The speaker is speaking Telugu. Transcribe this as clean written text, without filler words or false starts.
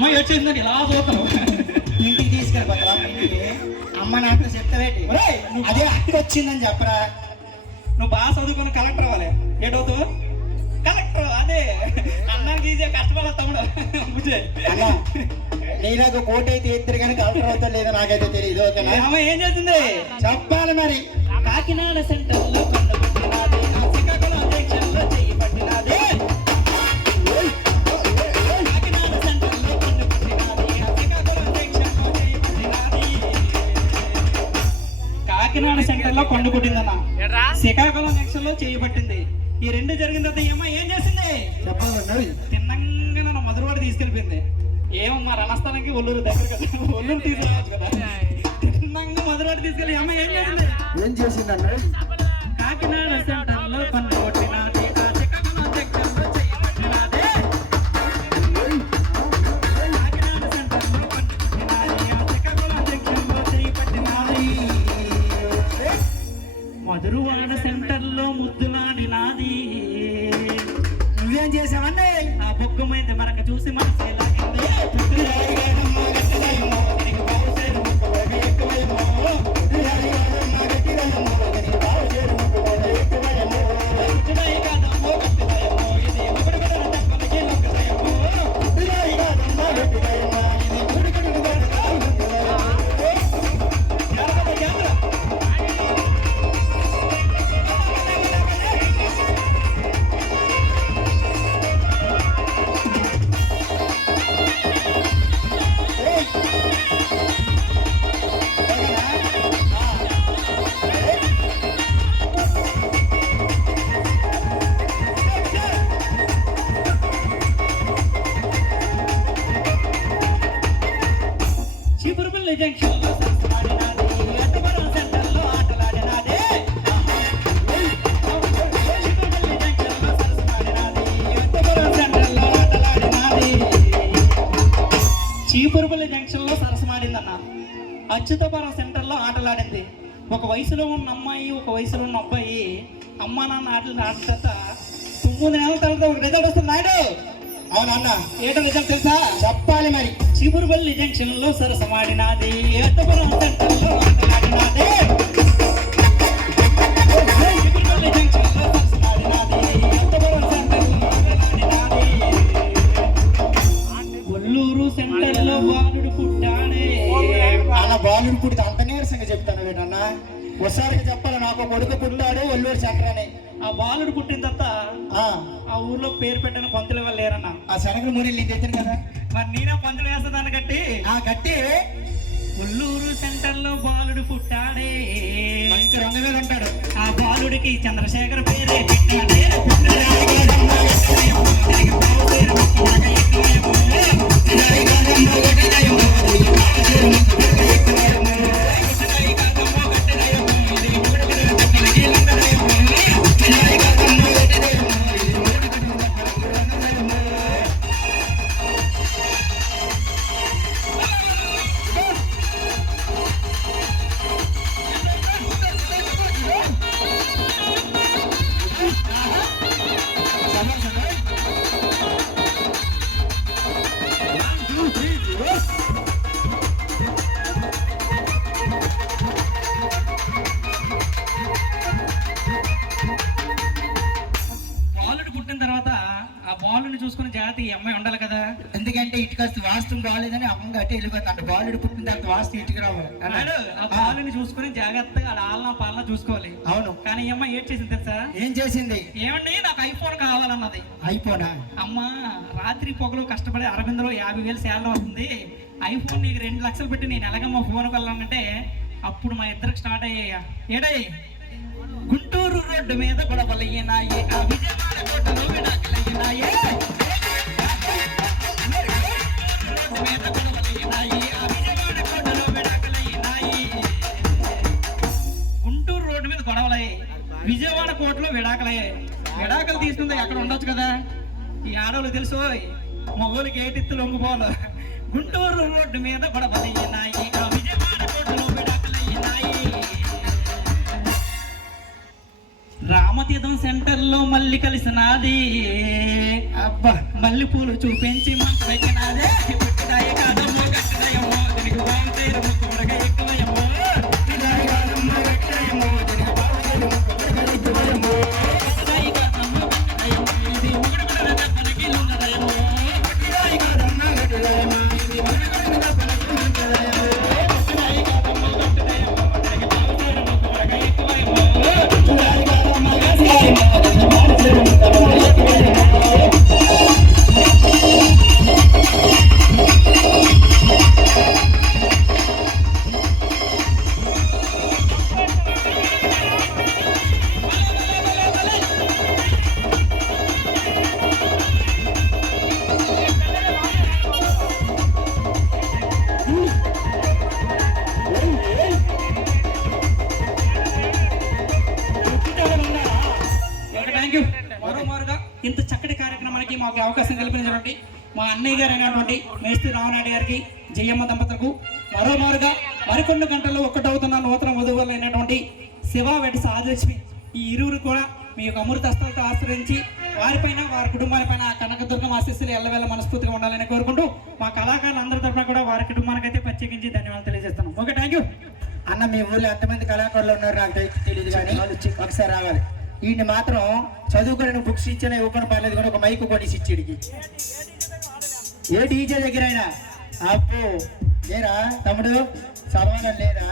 అమ్మాయి వచ్చిందని ఇలా చూస్తాను. ఇంటికి తీసుకెళ్ళిపోతావా? ఇంటికి అమ్మ నాకు చెప్తావేటి? అదే అక్క వచ్చిందని చెప్పరా. నువ్వు బాగా చదువుకుని కలెక్టర్ అవ్వాలి. ఏటవుతావు? కలెక్టర్. అదే అన్నానికి ఈజీ, కష్టపడాలి తమ్ముడు. బుజ్జే అన్న నీలాగా కోట్ అయితే ఎత్తురు కానీ కలెక్టర్ అవుతా లేదో నాకైతే తెలియదు. ఓకేనా? అమ్మాయి ఏం చేస్తుంది చెప్పాలి మరి. కాకినాడ సెంటర్లో కొండపట్టినాది, శ్రీకాకుళం జంక్షన్లో చెయ్యి పట్టినాది. కాకినాడ సెంటర్లో కొండపట్టినాది, శ్రీకాకుళం జంక్షన్లో చెయ్యి పట్టినాది. కాకినాడ సెంటర్లో కొండ కొట్టిందన్న, శ్రీకాకుళం జంక్షన్ లో చెయ్యి పట్టింది. ఈ రెండు జరిగిన తర్వాత ఈ అమ్మాయి ఏం చేసింది చెప్పాలి. తిన్నంగా నన్ను మధురవాడ తీసుకెళ్ళిపోయింది. ఏమమ్మా రణస్థానానికి ఒల్లూరు దగ్గర కదా, ఒల్లూరు తీసుకురావచ్చు కదా. తిన్నంగా మధురవాడ తీసుకెళ్ళి అమ్మాయి ఏం చేసింది? ఏం చేసిందన్న? కాకినాడ సెంటర్లో కొండ కొట్టినాది, శ్రీకాకుళం జంక్షన్లో చెయ్యి పట్టినాది. కాకినాడ సెంటర్లో కొండ కొట్టినాది, శ్రీకాకుళం జంక్షన్లో చెయ్యి పట్టినాది. మధురవాడ సెంటర్లో ముద్దులాడినాది. నువ్వేం చేసావన్నీ? ఆ బొగ్గమైంది మరక చూసి మనసు ఎలాగింది. చీపురుపల్లి జంక్షన్లో సరసమాడినాది, అడ్డవరం సెంటర్లో ఆటలాడినాది. చీపురుపల్లి జంక్షన్లో సరసమాడినాది, అడ్డవరం సెంటర్లో ఆటలాడినాది. చీపురుపల్లి జంక్షన్లో సరసమాడిందన్న, అచ్యుతపురం సెంటర్లో ఆటలాడింది. ఒక వయసులో ఉన్న అమ్మాయి, ఒక వయసులో ఉన్న అబ్బాయి అమ్మా నాన్న ఆటలు ఆడిన తర్వాత 9 నెలల తర్వాత ఒక రిజల్ట్ వస్తుంది. నాయుడు అవునన్నా, ఏటో రిజల్ట్ తెలుసా? చెప్పాలి మరి. చీపురుపల్లి జంక్షన్ లో సరసమాడినాది, అత్తపురం సెంటర్లో ఆటలాడినాది. చీపురుపల్లి జంక్షన్ లో సరసమాడినాది, అత్తపురం సెంటర్లో ఆటలాడినాది. ఒల్లూరు సెంటర్లో బాలుడు పుట్టాడే. అలా బాలుడు పుడితే అంత నీరసంగా చెప్తాను వేటన్నా. ఒకసారిగా చెప్పాలి, నాకు కొడుకు పుట్టాడు ఒల్లూరు సెంటర్ అని. ఆ బాలుడు పుట్టిన తర్వాత ఆ ఊర్లో పేరు పెట్టిన పంతులు ఎవరు లేరన్న. ఆ శనగలు మూరెళ్ళి తెచ్చాను కదా, మరి నేనే పంతులు వేస్తుందాన్ని కట్టి గట్టి ఒల్లూరు సెంటర్ లో బాలుడు పుట్టాడే. మంచి రంగు మీద ఉంటాడు. ఆ బాలుడికి చంద్రశేఖర్ పేరే పెట్టాడే. చూసుకుని జాగ్రత్త ఈ అమ్మాయి ఉండాలి కదా. ఎందుకంటే ఇటుక వాస్తవం బాగాలేదని అమ్మ అట్టి వెళ్ళిపోతాడు. బాలుడు పుట్టిన తర్వాత వాస్తు ఇటుకు రావాలి. ఆ బాలుని చూసుకుని జాగ్రత్తగా ఆలన పాలన చూసుకోవాలి. అవును. కానీ ఈ అమ్మాయి ఏం చేసింది తెలుసా? ఏం చేసింది? ఏమండి నాకు ఐఫోన్ కావాలన్నది. ఐఫోనా? అమ్మా రాత్రి పొగలు కష్టపడి అరవిందలో 50,000 శాలరీ వస్తుంది, ఐఫోన్ నీకు 2 లక్షలు పెట్టి నేను ఎలాగమ్మా ఫోన్ కొనాలంటే అప్పుడు మా ఇద్దరికి స్టార్ట్ అయ్యాయా. ఏడై గుంటూరు రోడ్డు మీద గొడవలయ్యినాయి, ఆ విజయవాడ కోటలో విడాకులయ్యినాయి. గుంటూరు రోడ్డు మీద గొడవలయ్యాయి, విజయవాడ కోటలో విడాకులయ్యాయి. విడాకులు తీసుకుంటే అక్కడ ఉండొచ్చు కదా. ఈ ఆడవాళ్ళు తెలుసు మగోళ్ళకి ఏటిత్తు లొంగిపోవాలి. గుంటూరు రోడ్డు మీద గొడవలయ్యినాయి, ఆ విజయవాడ కోటలో విడాకులయ్యినాయి. రామతీర్థం సెంటర్లో మళ్ళీ కలిసినాది, అబ్బా మల్లె పూలు చూపించి మంచి పెట్టినాదే. ఆశీర్వదించినటువంటి మా అన్నయ్య గారు అయినటువంటి మేస్త్రి రామనాయుడు గారికి జయమ్మ దంపతులకు మరోమారుగా మరికొన్ని గంటల్లో ఒక్కటవుతున్న నూతన వధువులు అయినటువంటి శివ వెటి సాధలక్ష్మి ఈ ఇరువురు కూడా మీ యొక్క అమృత హస్తాలతో ఆశ్రయించి వారిపైన వారి కుటుంబాలపైన కనకదుర్గం ఆశీస్సులు ఎల్లవేళ మనస్ఫూర్తిగా ఉండాలని కోరుకుంటూ మా కళాకారులు అందరి తరఫున కూడా వారి కుటుంబానికి అయితే ప్రత్యేకించి ధన్యవాదాలు తెలియజేస్తున్నాం. ఓకే, థ్యాంక్ యూ అన్న. మీ ఊళ్ళో ఎంతమంది కళాకారులు ఉన్నారు నాకు తెలియదు, కానీ ఒకసారి రావాలి. వీడిని మాత్రం చదువుకొని బుక్స్ ఇచ్చినా ఇవ్వకుండా పర్లేదు, కానీ ఒక మైకు కొనిసి ఇచ్చిడికి ఏ డీజే దగ్గర అయినా అప్పు లేరా తమ్ముడు చదవాలని లేదా